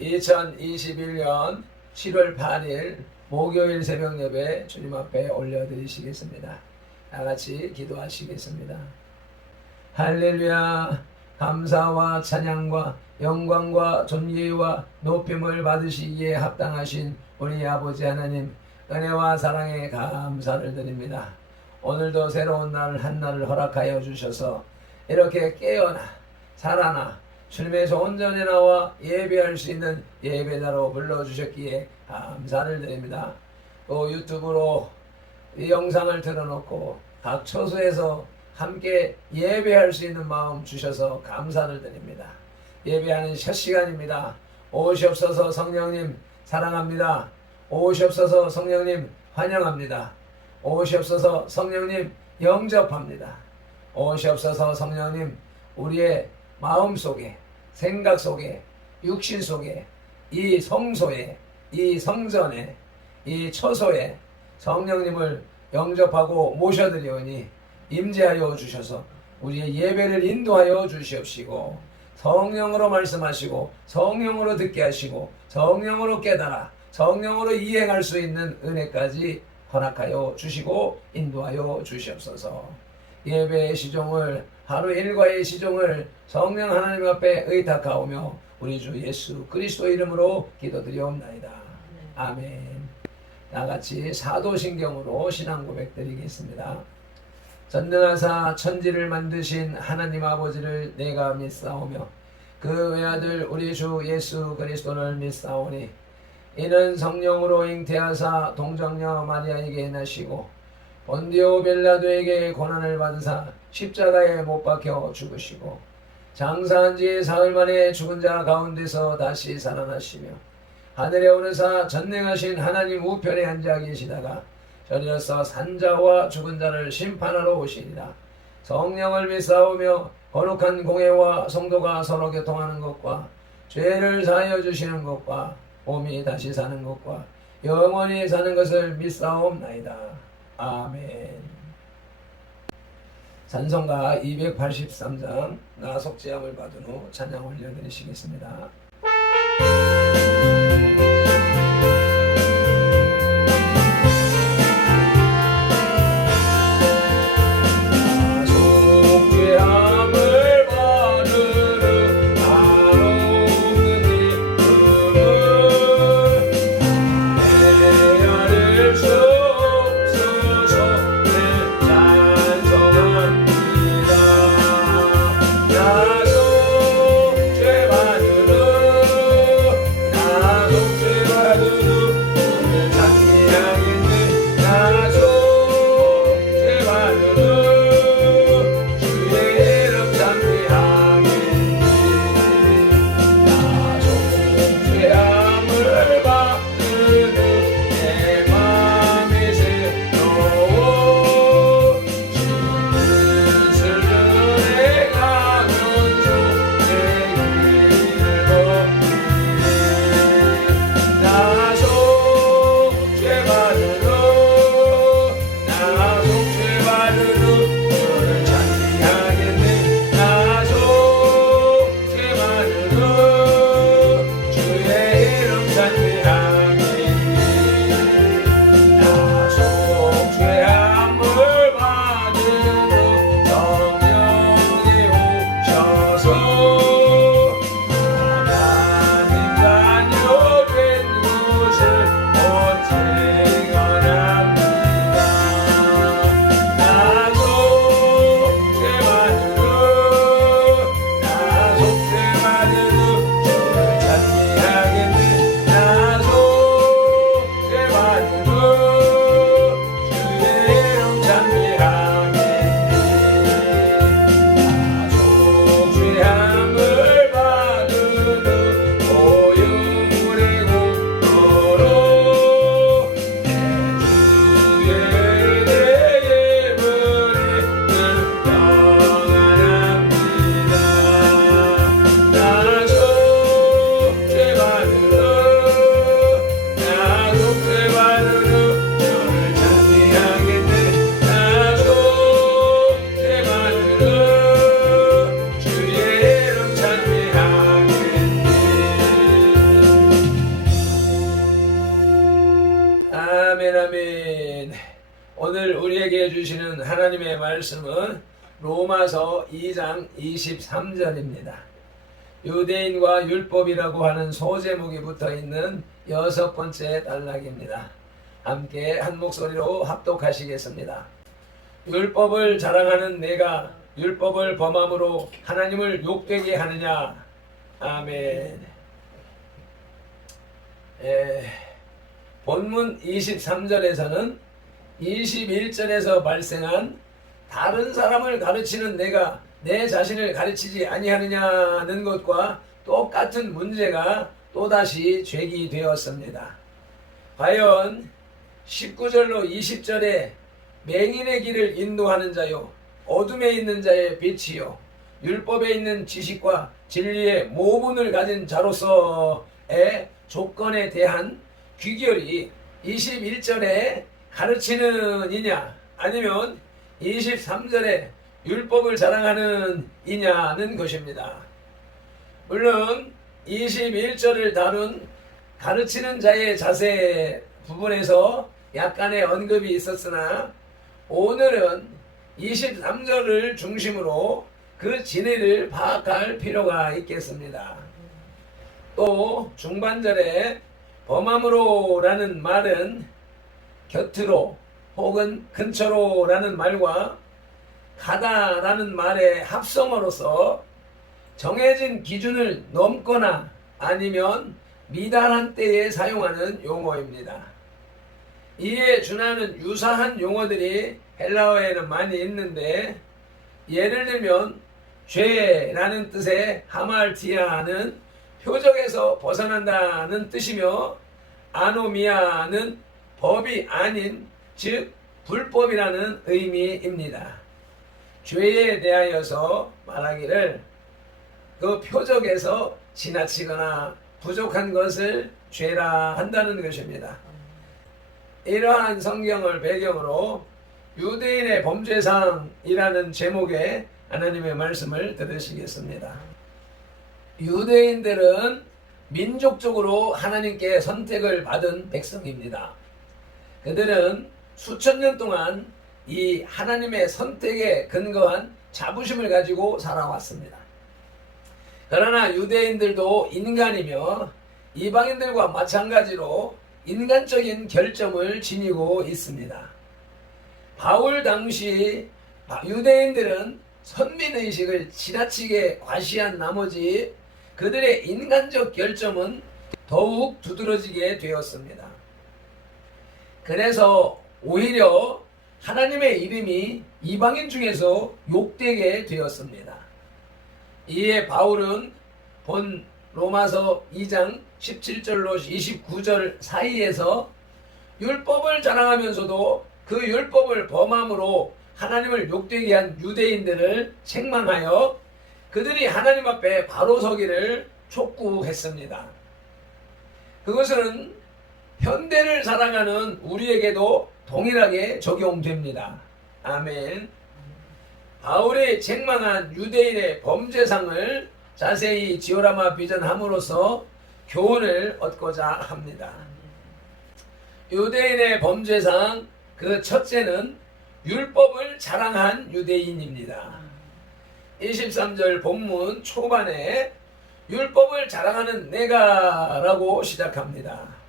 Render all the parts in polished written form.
2021년 7월 8일 목요일 새벽 예배 주님 앞에 올려드리시겠습니다. 다같이 기도하시겠습니다. 할렐루야. 감사와 찬양과 영광과 존귀와 높임을 받으시기에 합당하신 우리 아버지 하나님, 은혜와 사랑에 감사를 드립니다. 오늘도 새로운 날 한날을 허락하여 주셔서 이렇게 깨어나 살아나 주님의 온전에 나와 예배할 수 있는 예배자로 불러주셨기에 감사를 드립니다. 또 유튜브로 이 영상을 틀어놓고 각 처소에서 함께 예배할 수 있는 마음 주셔서 감사를 드립니다. 예배하는 첫 시간입니다. 오시옵소서. 성령님 사랑합니다. 오시옵소서. 성령님 환영합니다. 오시옵소서. 성령님 영접합니다. 오시옵소서. 성령님 우리의 마음 속에, 생각 속에, 육신 속에, 이 성소에, 이 성전에, 이 처소에 성령님을 영접하고 모셔드리오니 임재하여 주셔서 우리의 예배를 인도하여 주시옵시고, 성령으로 말씀하시고 성령으로 듣게 하시고 성령으로 깨달아 성령으로 이행할 수 있는 은혜까지 허락하여 주시고 인도하여 주시옵소서. 예배의 시종을, 하루 일과의 시종을 성령 하나님 앞에 의탁하오며 우리 주 예수 그리스도 이름으로 기도드리옵나이다. 아멘. 나같이 사도신경으로 신앙 고백 드리겠습니다. 전능하사 천지를 만드신 하나님 아버지를 내가 믿사오며 그 외아들 우리 주 예수 그리스도를 믿사오니 이는 성령으로 잉태하사 동정녀 마리아에게 나시고 본디오 빌라도에게 고난을 받으사 십자가에 못 박혀 죽으시고 장사한 지 사흘 만에 죽은 자 가운데서 다시 살아나시며 하늘에 오르사 전능하신 하나님 우편에 앉아 계시다가 저리로서 산자와 죽은 자를 심판하러 오시리라. 성령을 믿사오며 거룩한 공회와 성도가 서로 교통하는 것과 죄를 사하여 주시는 것과 몸이 다시 사는 것과 영원히 사는 것을 믿사옵나이다. 아멘. 찬송가 283장 나 속죄함을 받은 후 찬양 올려드리시겠습니다. 오늘 우리에게 주시는 하나님의 말씀은 로마서 2장 23절입니다. 유대인과 율법이라고 하는 소제목이 붙어있는 6번째 단락입니다. 함께 한 목소리로 합독하시겠습니다. 율법을 자랑하는 내가 율법을 범함으로 하나님을 욕되게 하느냐. 아멘. 본문 23절에서는 21절에서 발생한 다른 사람을 가르치는 내가 내 자신을 가르치지 아니하느냐는 것과 똑같은 문제가 또다시 제기되었습니다. 과연 19절로 20절에 맹인의 길을 인도하는 자요 어둠에 있는 자의 빛이요 율법에 있는 지식과 진리의 모분을 가진 자로서의 조건에 대한 귀결이 21절에 가르치는 이냐 아니면 23절에 율법을 자랑하는 이냐는 것입니다. 물론 21절을 다룬 가르치는 자의 자세 부분에서 약간의 언급이 있었으나 오늘은 23절을 중심으로 그 진리를 파악할 필요가 있겠습니다. 또 중반절에 범함으로 라는 말은 곁으로 혹은 근처로 라는 말과 가다 라는 말의 합성어로서 정해진 기준을 넘거나 아니면 미달한 때에 사용하는 용어입니다. 이에 준하는 유사한 용어들이 헬라어에는 많이 있는데 예를 들면 죄라는 뜻의 하말티아는 표적에서 벗어난다는 뜻이며 아노미아는 법이 아닌 즉 불법이라는 의미입니다. 죄에 대하여서 말하기를 그 표적에서 지나치거나 부족한 것을 죄라 한다는 것입니다. 이러한 성경을 배경으로 유대인의 범죄상이라는 제목의 하나님의 말씀을 들으시겠습니다. 유대인들은 민족적으로 하나님께 선택을 받은 백성입니다. 그들은 수천 년 동안 이 하나님의 선택에 근거한 자부심을 가지고 살아왔습니다. 그러나 유대인들도 인간이며 이방인들과 마찬가지로 인간적인 결점을 지니고 있습니다. 바울 당시 유대인들은 선민의식을 지나치게 과시한 나머지 그들의 인간적 결점은 더욱 두드러지게 되었습니다. 그래서 오히려 하나님의 이름이 이방인 중에서 욕되게 되었습니다. 이에 바울은 본 로마서 2장 17절로 29절 사이에서 율법을 자랑하면서도 그 율법을 범함으로 하나님을 욕되게 한 유대인들을 책망하여 그들이 하나님 앞에 바로 서기를 촉구했습니다. 그것은 현대를 살아가는 우리에게도 동일하게 적용됩니다. 아멘. 바울이 책망한 유대인의 범죄상을 자세히 지오라마 비전함으로써 교훈을 얻고자 합니다. 유대인의 범죄상 그 첫째는 율법을 자랑한 유대인입니다. 23절 본문 초반에 율법을 자랑하는 내가 라고 시작합니다.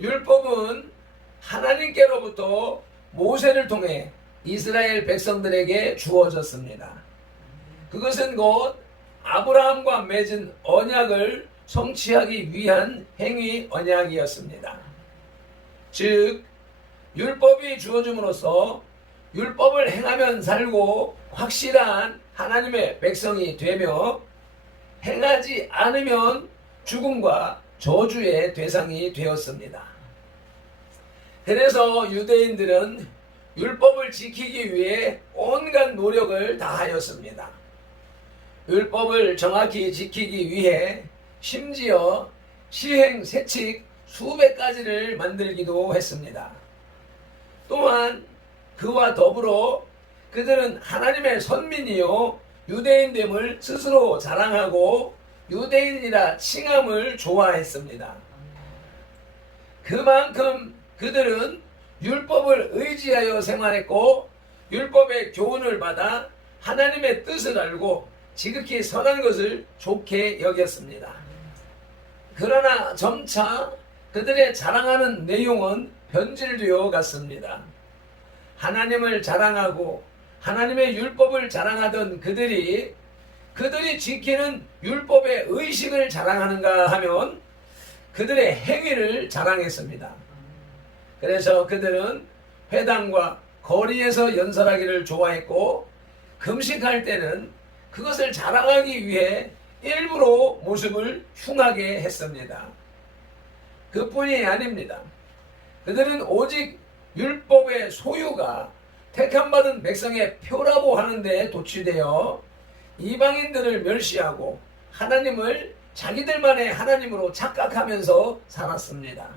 율법은 하나님께로부터 모세를 통해 이스라엘 백성들에게 주어졌습니다. 그것은 곧 아브라함과 맺은 언약을 성취하기 위한 행위 언약이었습니다. 즉 율법이 주어짐으로써 율법을 행하면 살고 확실한 하나님의 백성이 되며 행하지 않으면 죽음과 저주의 대상이 되었습니다. 그래서 유대인들은 율법을 지키기 위해 온갖 노력을 다하였습니다. 율법을 정확히 지키기 위해 심지어 시행 세칙 수백 가지를 만들기도 했습니다. 또한 그와 더불어 그들은 하나님의 선민이요 유대인됨을 스스로 자랑하고 유대인이라 칭함을 좋아했습니다. 그만큼 그들은 율법을 의지하여 생활했고 율법의 교훈을 받아 하나님의 뜻을 알고 지극히 선한 것을 좋게 여겼습니다. 그러나 점차 그들의 자랑하는 내용은 변질되어 갔습니다. 하나님을 자랑하고 하나님의 율법을 자랑하던 그들이 지키는 율법의 의식을 자랑하는가 하면 그들의 행위를 자랑했습니다. 그래서 그들은 회당과 거리에서 연설하기를 좋아했고 금식할 때는 그것을 자랑하기 위해 일부러 모습을 흉하게 했습니다. 그뿐이 아닙니다. 그들은 오직 율법의 소유가 택함받은 백성의 표라고 하는데 도취되어 이방인들을 멸시하고 하나님을 자기들만의 하나님으로 착각하면서 살았습니다.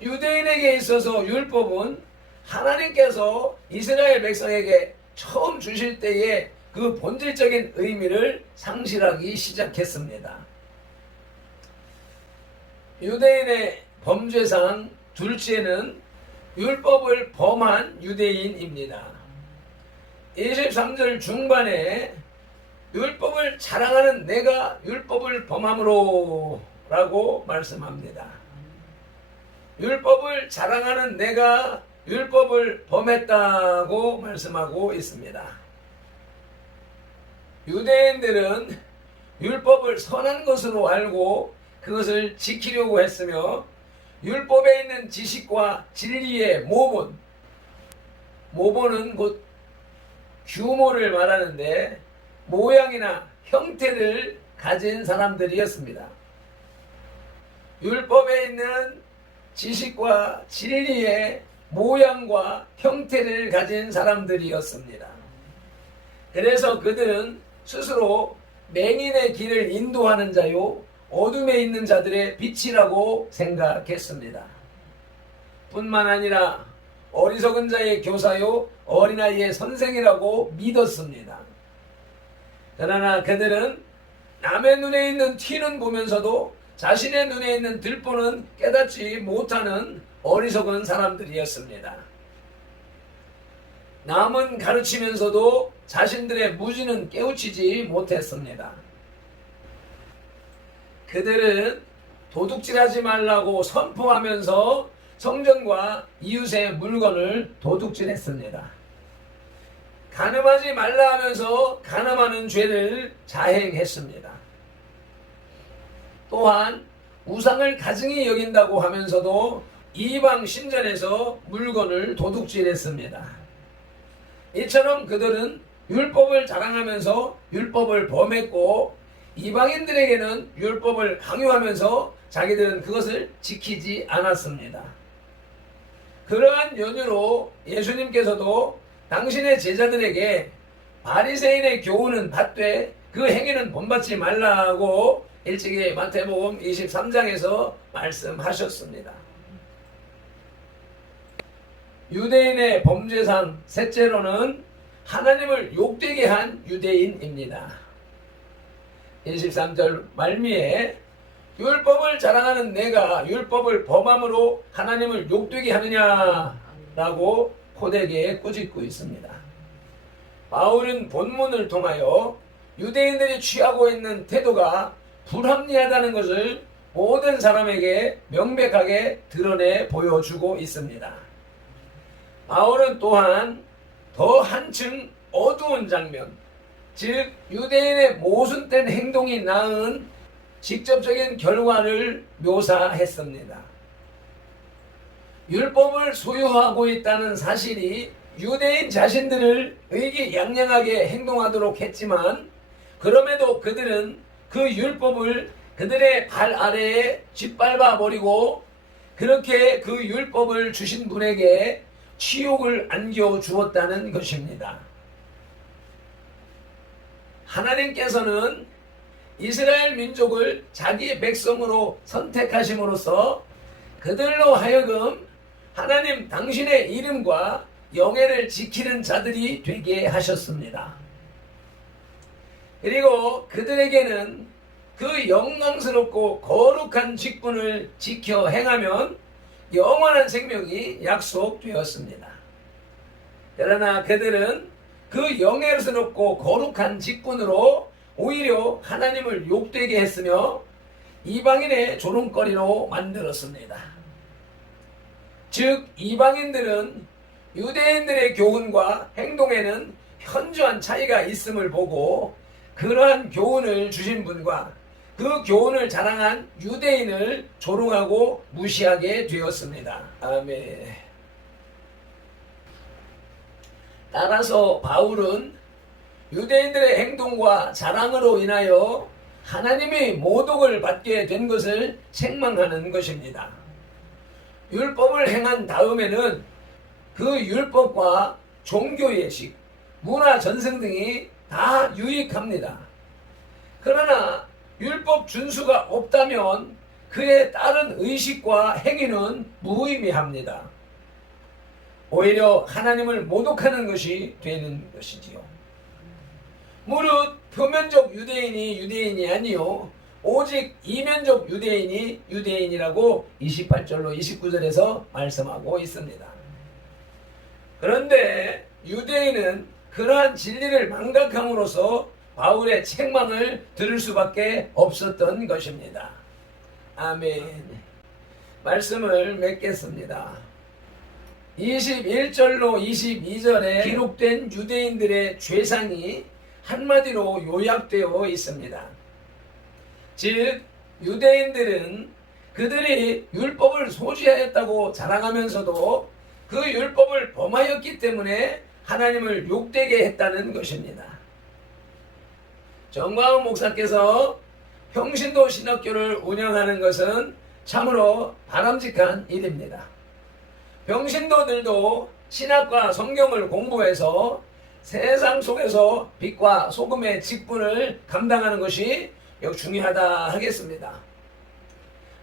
유대인에게 있어서 율법은 하나님께서 이스라엘 백성에게 처음 주실 때에 그 본질적인 의미를 상실하기 시작했습니다. 유대인의 범죄상 둘째는 율법을 범한 유대인입니다. 23절 중반에 율법을 자랑하는 내가 율법을 범함으로 라고 말씀합니다. 율법을 자랑하는 내가 율법을 범했다고 말씀하고 있습니다. 유대인들은 율법을 선한 것으로 알고 그것을 지키려고 했으며 율법에 있는 지식과 진리의 모본은 곧 규모를 말하는데 모양이나 형태를 가진 사람들이었습니다. 율법에 있는 지식과 진리의 모양과 형태를 가진 사람들이었습니다. 그래서 그들은 스스로 맹인의 길을 인도하는 자요 어둠에 있는 자들의 빛이라고 생각했습니다. 뿐만 아니라 어리석은 자의 교사요 어린아이의 선생이라고 믿었습니다. 그러나 그들은 남의 눈에 있는 티는 보면서도 자신의 눈에 있는 들보는 깨닫지 못하는 어리석은 사람들이었습니다. 남은 가르치면서도 자신들의 무지는 깨우치지 못했습니다. 그들은 도둑질하지 말라고 선포하면서 성전과 이웃의 물건을 도둑질했습니다. 간음하지 말라 하면서 간음하는 죄를 자행했습니다. 또한 우상을 가증히 여긴다고 하면서도 이방 신전에서 물건을 도둑질했습니다. 이처럼 그들은 율법을 자랑하면서 율법을 범했고 이방인들에게는 율법을 강요하면서 자기들은 그것을 지키지 않았습니다. 그러한 연유로 예수님께서도 당신의 제자들에게 바리새인의 교훈은 받되 그 행위는 본받지 말라고 일찍이 마태복음 23장에서 말씀하셨습니다. 유대인의 범죄상 셋째로는 하나님을 욕되게 한 유대인입니다. 23절 말미에 율법을 자랑하는 내가 율법을 범함으로 하나님을 욕되게 하느냐라고 포대기에 꾸짖고 있습니다. 바울은 본문을 통하여 유대인들이 취하고 있는 태도가 불합리하다는 것을 모든 사람에게 명백하게 드러내 보여주고 있습니다. 바울은 또한 더 한층 어두운 장면, 즉 유대인의 모순된 행동이 낳은 직접적인 결과를 묘사했습니다. 율법을 소유하고 있다는 사실이 유대인 자신들을 의기양양하게 행동하도록 했지만 그럼에도 그들은 그 율법을 그들의 발 아래에 짓밟아 버리고 그렇게 그 율법을 주신 분에게 치욕을 안겨 주었다는 것입니다. 하나님께서는 이스라엘 민족을 자기의 백성으로 선택하심으로써 그들로 하여금 하나님 당신의 이름과 영예를 지키는 자들이 되게 하셨습니다. 그리고 그들에게는 그 영광스럽고 거룩한 직분을 지켜 행하면 영원한 생명이 약속되었습니다. 그러나 그들은 그 영예스럽고 거룩한 직분으로 오히려 하나님을 욕되게 했으며 이방인의 조롱거리로 만들었습니다. 즉 이방인들은 유대인들의 교훈과 행동에는 현저한 차이가 있음을 보고 그러한 교훈을 주신 분과 그 교훈을 자랑한 유대인을 조롱하고 무시하게 되었습니다. 아멘. 따라서 바울은 유대인들의 행동과 자랑으로 인하여 하나님이 모독을 받게 된 것을 책망하는 것입니다. 율법을 행한 다음에는 그 율법과 종교예식, 문화 전승 등이 다 유익합니다. 그러나 율법 준수가 없다면 그에 따른 의식과 행위는 무의미합니다. 오히려 하나님을 모독하는 것이 되는 것이지요. 무릇 표면적 유대인이 유대인이 아니요 오직 이면적 유대인이 유대인이라고 28절로 29절에서 말씀하고 있습니다. 그런데 유대인은 그러한 진리를 망각함으로써 바울의 책망을 들을 수밖에 없었던 것입니다. 아멘. 말씀을 맺겠습니다. 21절로 22절에 기록된 유대인들의 죄상이 한마디로 요약되어 있습니다. 즉 유대인들은 그들이 율법을 소지하였다고 자랑하면서도 그 율법을 범하였기 때문에 하나님을 욕되게 했다는 것입니다. 정광훈 목사께서 평신도 신학교를 운영하는 것은 참으로 바람직한 일입니다. 평신도들도 신학과 성경을 공부해서 세상 속에서 빛과 소금의 직분을 감당하는 것이 중요하다 하겠습니다.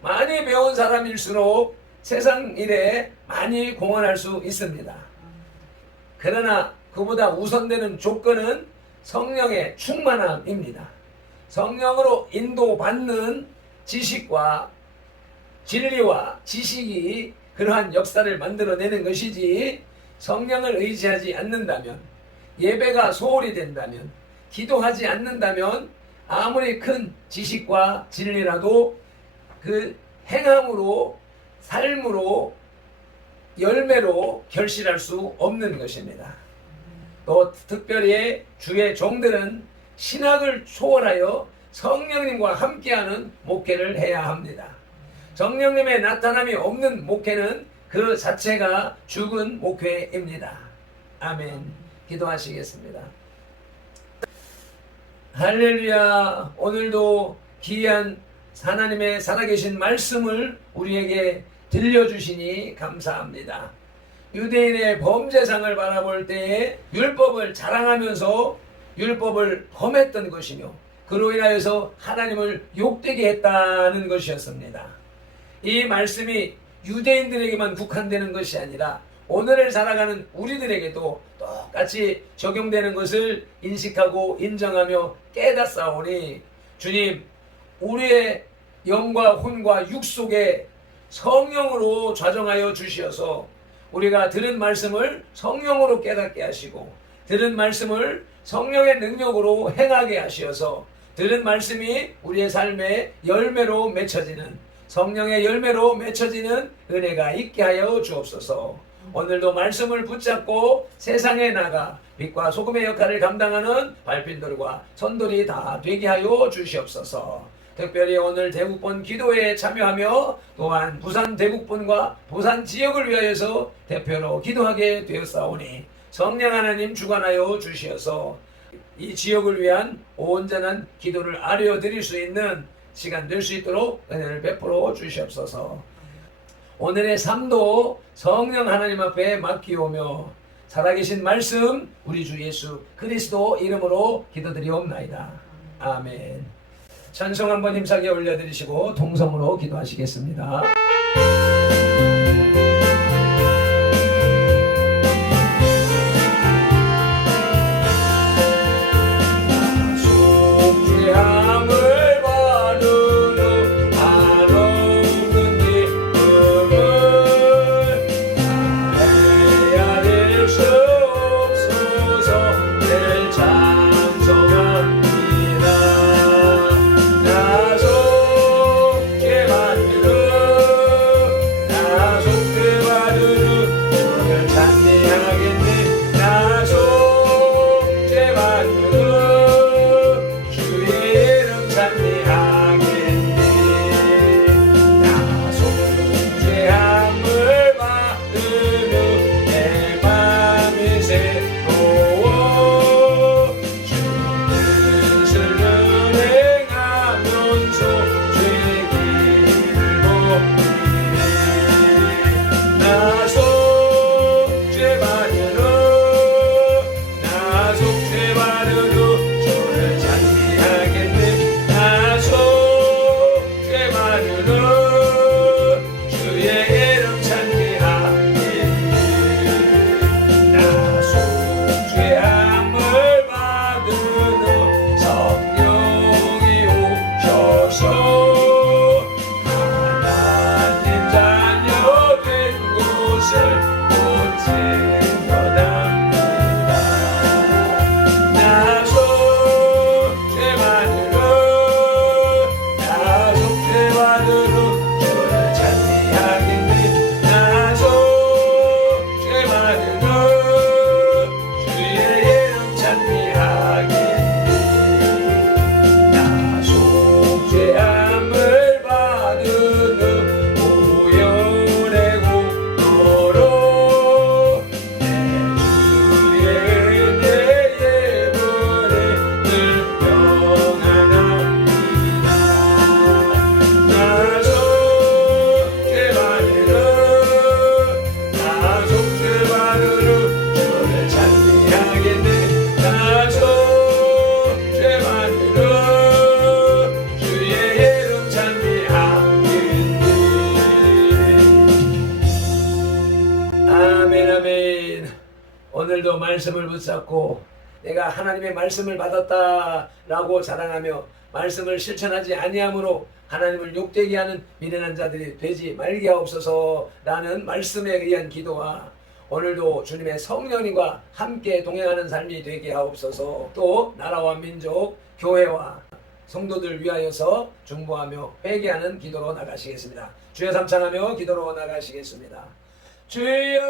많이 배운 사람일수록 세상 일에 많이 공헌할 수 있습니다. 그러나 그보다 우선되는 조건은 성령의 충만함입니다. 성령으로 인도받는 지식과 진리와 지식이 그러한 역사를 만들어내는 것이지 성령을 의지하지 않는다면, 예배가 소홀히 된다면, 기도하지 않는다면 아무리 큰 지식과 진리라도 그 행함으로, 삶으로, 열매로 결실할 수 없는 것입니다. 또 특별히 주의 종들은 신학을 초월하여 성령님과 함께하는 목회를 해야 합니다. 성령님의 나타남이 없는 목회는 그 자체가 죽은 목회입니다. 아멘. 기도하시겠습니다. 할렐루야. 오늘도 귀한 하나님의 살아계신 말씀을 우리에게 들려주시니 감사합니다. 유대인의 범죄상을 바라볼 때에 율법을 자랑하면서 율법을 범했던 것이며 그로 인하여서 하나님을 욕되게 했다는 것이었습니다. 이 말씀이 유대인들에게만 국한되는 것이 아니라 오늘을 살아가는 우리들에게도 똑같이 적용되는 것을 인식하고 인정하며 깨닫사오니 주님, 우리의 영과 혼과 육 속에 성령으로 좌정하여 주시어서 우리가 들은 말씀을 성령으로 깨닫게 하시고 들은 말씀을 성령의 능력으로 행하게 하시어서 들은 말씀이 우리의 삶의 열매로 맺혀지는 성령의 열매로 맺혀지는 은혜가 있게 하여 주옵소서. 오늘도 말씀을 붙잡고 세상에 나가 빛과 소금의 역할을 감당하는 발핀들과 선돌이 다 되게 하여 주시옵소서. 특별히 오늘 대국본 기도회에 참여하며 또한 부산 대국본과 부산 지역을 위하여서 대표로 기도하게 되었사오니 성령 하나님 주관하여 주시어서 이 지역을 위한 온전한 기도를 아뢰어 드릴 수 있는 시간 될 수 있도록 은혜를 베풀어 주시옵소서. 오늘의 삶도 성령 하나님 앞에 맡기오며 살아계신 말씀 우리 주 예수 그리스도 이름으로 기도드리옵나이다. 아멘. 찬송 한번 힘차게 올려드리시고 동성으로 기도하시겠습니다. 숙제함을 받으러 안 오는 니 찬미하겠네. 아멘 아멘. 오늘도 말씀을 붙잡고 내가 하나님의 말씀을 받았다라고 자랑하며 말씀을 실천하지 아니함으로 하나님을 욕되게 하는 미련한 자들이 되지 말게 하옵소서라는 말씀에 의한 기도와 오늘도 주님의 성령님과 함께 동행하는 삶이 되게 하옵소서. 또 나라와 민족, 교회와 성도들 위하여서 중보하며 회개하는 기도로 나가시겠습니다. 주여 삼창하며 기도로 나가시겠습니다. 주여